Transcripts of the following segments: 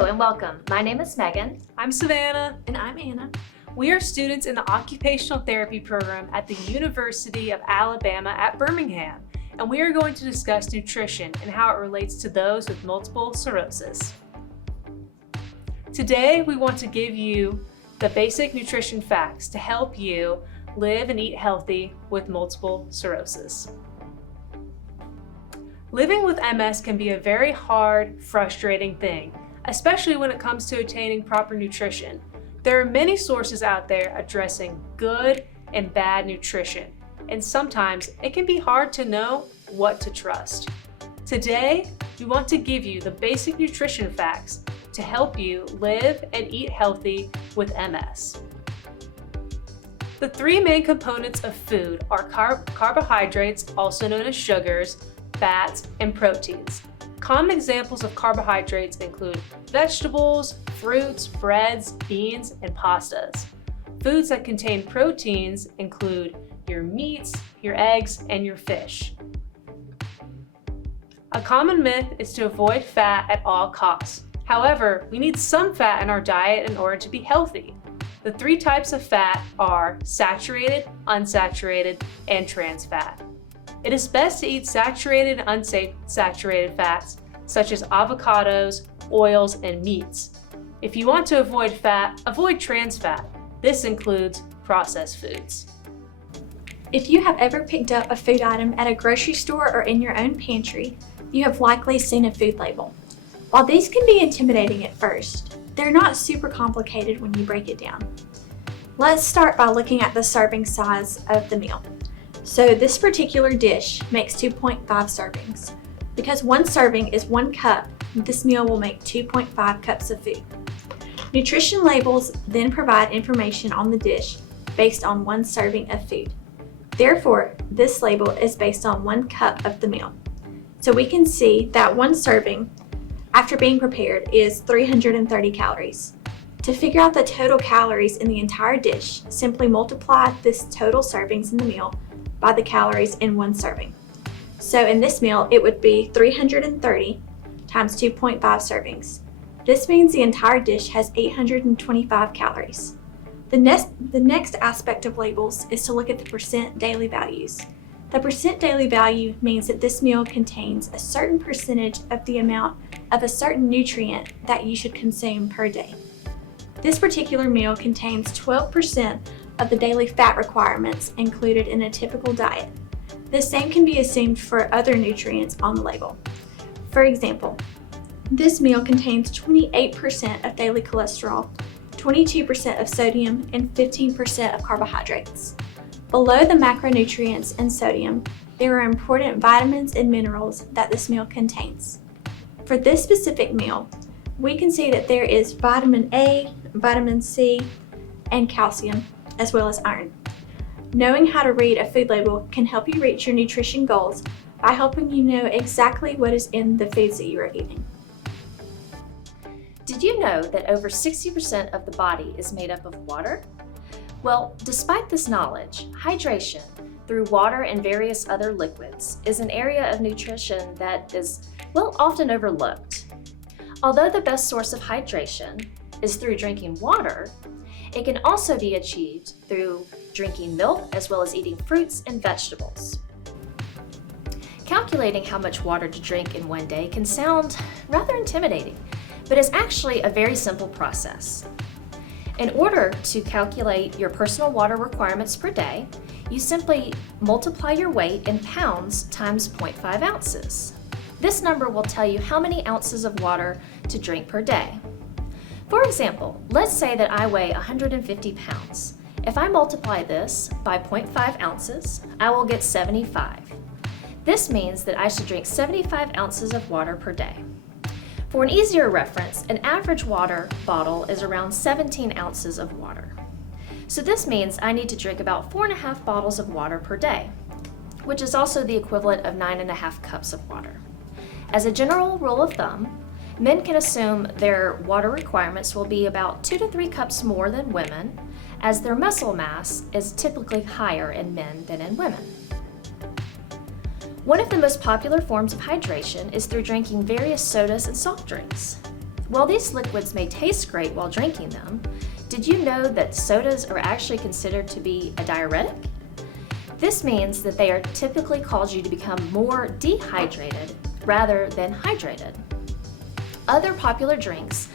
Hello and welcome. My name is Megan. I'm Savannah. And I'm Anna. We are students in the Occupational Therapy program at the University of Alabama at Birmingham, and we are going to discuss nutrition and how it relates to those with multiple sclerosis. Today, we want to give you the basic nutrition facts to help you live and eat healthy with multiple sclerosis. Living with MS can be a very hard, frustrating thing, especially when it comes to attaining proper nutrition. There are many sources out there addressing good and bad nutrition, and sometimes it can be hard to know what to trust. Today, we want to give you the basic nutrition facts to help you live and eat healthy with MS. The three main components of food are carbohydrates, also known as sugars, fats, and proteins. Common examples of carbohydrates include vegetables, fruits, breads, beans, and pastas. Foods that contain proteins include your meats, your eggs, and your fish. A common myth is to avoid fat at all costs. However, we need some fat in our diet in order to be healthy. The three types of fat are saturated, unsaturated, and trans fat. It is best to eat saturated and unsaturated fats, such as avocados, oils, and meats. If you want to avoid fat, avoid trans fat. This includes processed foods. If you have ever picked up a food item at a grocery store or in your own pantry, you have likely seen a food label. While these can be intimidating at first, they're not super complicated when you break it down. Let's start by looking at the serving size of the meal. So this particular dish makes 2.5 servings. Because one serving is 1 cup, this meal will make 2.5 cups of food. Nutrition labels then provide information on the dish based on 1 serving of food. Therefore, this label is based on 1 cup of the meal. So we can see that 1 serving, after being prepared, is 330 calories. To figure out the total calories in the entire dish, simply multiply this total servings in the meal by the calories in 1 serving. So in this meal, it would be 330 times 2.5 servings. This means the entire dish has 825 calories. The next aspect of labels is to look at the percent daily values. The percent daily value means that this meal contains a certain percentage of the amount of a certain nutrient that you should consume per day. This particular meal contains 12% of the daily fat requirements included in a typical diet. The same can be assumed for other nutrients on the label. For example, this meal contains 28% of daily cholesterol, 22% of sodium, and 15% of carbohydrates. Below the macronutrients and sodium, there are important vitamins and minerals that this meal contains. For this specific meal, we can see that there is vitamin A, vitamin C, and calcium, as well as iron. Knowing how to read a food label can help you reach your nutrition goals by helping you know exactly what is in the foods that you are eating. Did you know that over 60% of the body is made up of water? Well, despite this knowledge, hydration through water and various other liquids is an area of nutrition that is, often overlooked. Although the best source of hydration is through drinking water, it can also be achieved through drinking milk as well as eating fruits and vegetables. Calculating how much water to drink in one day can sound rather intimidating, but is actually a very simple process. In order to calculate your personal water requirements per day, you simply multiply your weight in pounds times 0.5 ounces. This number will tell you how many ounces of water to drink per day. For example, let's say that I weigh 150 pounds. If I multiply this by 0.5 ounces, I will get 75. This means that I should drink 75 ounces of water per day. For an easier reference, an average water bottle is around 17 ounces of water. So this means I need to drink about 4.5 bottles of water per day, which is also the equivalent of 9.5 cups of water. As a general rule of thumb, men can assume their water requirements will be about 2 to 3 cups more than women, as their muscle mass is typically higher in men than in women. One of the most popular forms of hydration is through drinking various sodas and soft drinks. While these liquids may taste great while drinking them, did you know that sodas are actually considered to be a diuretic? This means that they are typically cause you to become more dehydrated rather than hydrated. Other popular drinks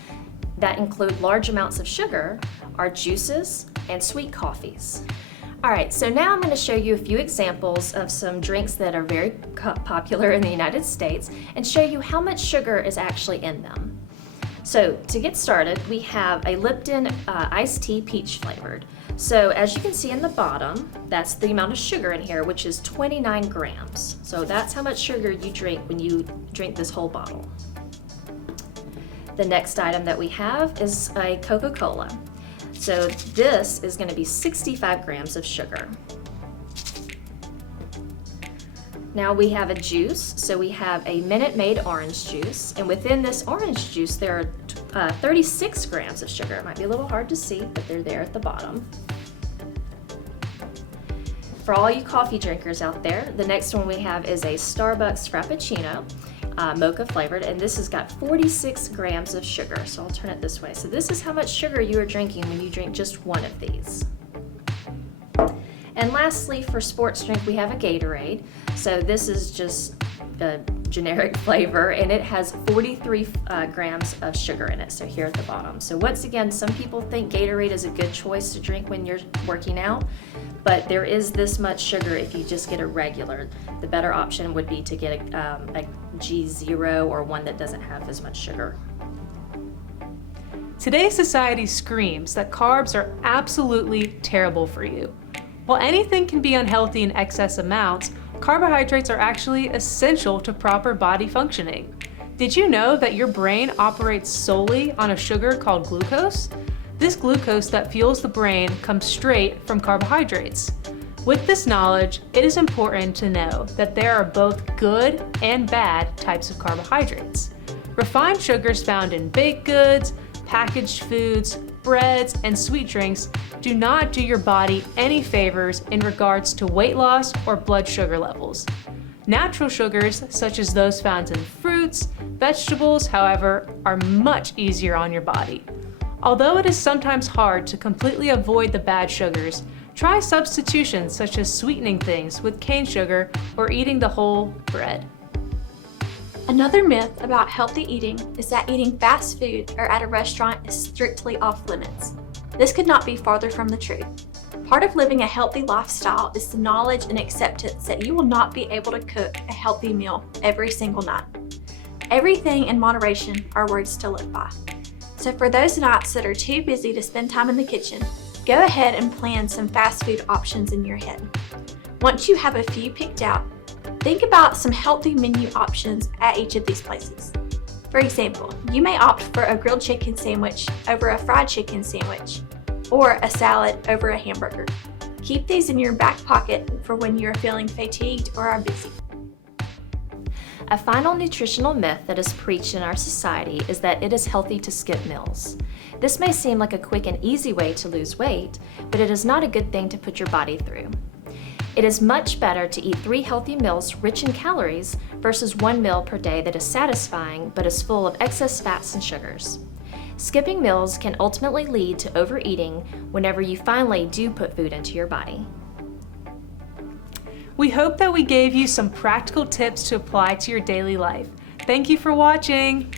that include large amounts of sugar are juices and sweet coffees. All right, so now I'm going to show you a few examples of some drinks that are very popular in the United States and show you how much sugar is actually in them. So to get started, we have a Lipton iced tea peach flavored. So as you can see in the bottom, that's the amount of sugar in here, which is 29 grams. So that's how much sugar you drink when you drink this whole bottle. The next item that we have is a Coca-Cola. So this is going to be 65 grams of sugar. Now we have a juice, so we have a Minute Maid orange juice, and within this orange juice there are 36 grams of sugar. It might be a little hard to see, but they're there at the bottom. For all you coffee drinkers out there, the next one we have is a Starbucks Frappuccino, mocha flavored, and this has got 46 grams of sugar. So I'll turn it this way. So this is how much sugar you are drinking when you drink just one of these. And lastly, for sports drink, we have a Gatorade. So this is just a generic flavor, and it has 43 grams of sugar in it, so here at the bottom. So once again, some people think Gatorade is a good choice to drink when you're working out, but there is this much sugar if you just get a regular. The better option would be to get a G0 or one that doesn't have as much sugar. Today's society screams that carbs are absolutely terrible for you. While anything can be unhealthy in excess amounts, carbohydrates are actually essential to proper body functioning. Did you know that your brain operates solely on a sugar called glucose? This glucose that fuels the brain comes straight from carbohydrates. With this knowledge, it is important to know that there are both good and bad types of carbohydrates. Refined sugars found in baked goods, packaged foods, breads, and sweet drinks do not do your body any favors in regards to weight loss or blood sugar levels. Natural sugars, such as those found in fruits, vegetables, however, are much easier on your body. Although it is sometimes hard to completely avoid the bad sugars, try substitutions such as sweetening things with cane sugar or eating the whole bread. Another myth about healthy eating is that eating fast food or at a restaurant is strictly off limits. This could not be farther from the truth. Part of living a healthy lifestyle is the knowledge and acceptance that you will not be able to cook a healthy meal every single night. Everything in moderation are words to live by. So for those nights that are too busy to spend time in the kitchen, go ahead and plan some fast food options in your head. Once you have a few picked out, think about some healthy menu options at each of these places. For example, you may opt for a grilled chicken sandwich over a fried chicken sandwich, or a salad over a hamburger. Keep these in your back pocket for when you're feeling fatigued or are busy. A final nutritional myth that is preached in our society is that it is healthy to skip meals. This may seem like a quick and easy way to lose weight, but it is not a good thing to put your body through. It is much better to eat 3 healthy meals rich in calories versus 1 meal per day that is satisfying but is full of excess fats and sugars. Skipping meals can ultimately lead to overeating whenever you finally do put food into your body. We hope that we gave you some practical tips to apply to your daily life. Thank you for watching.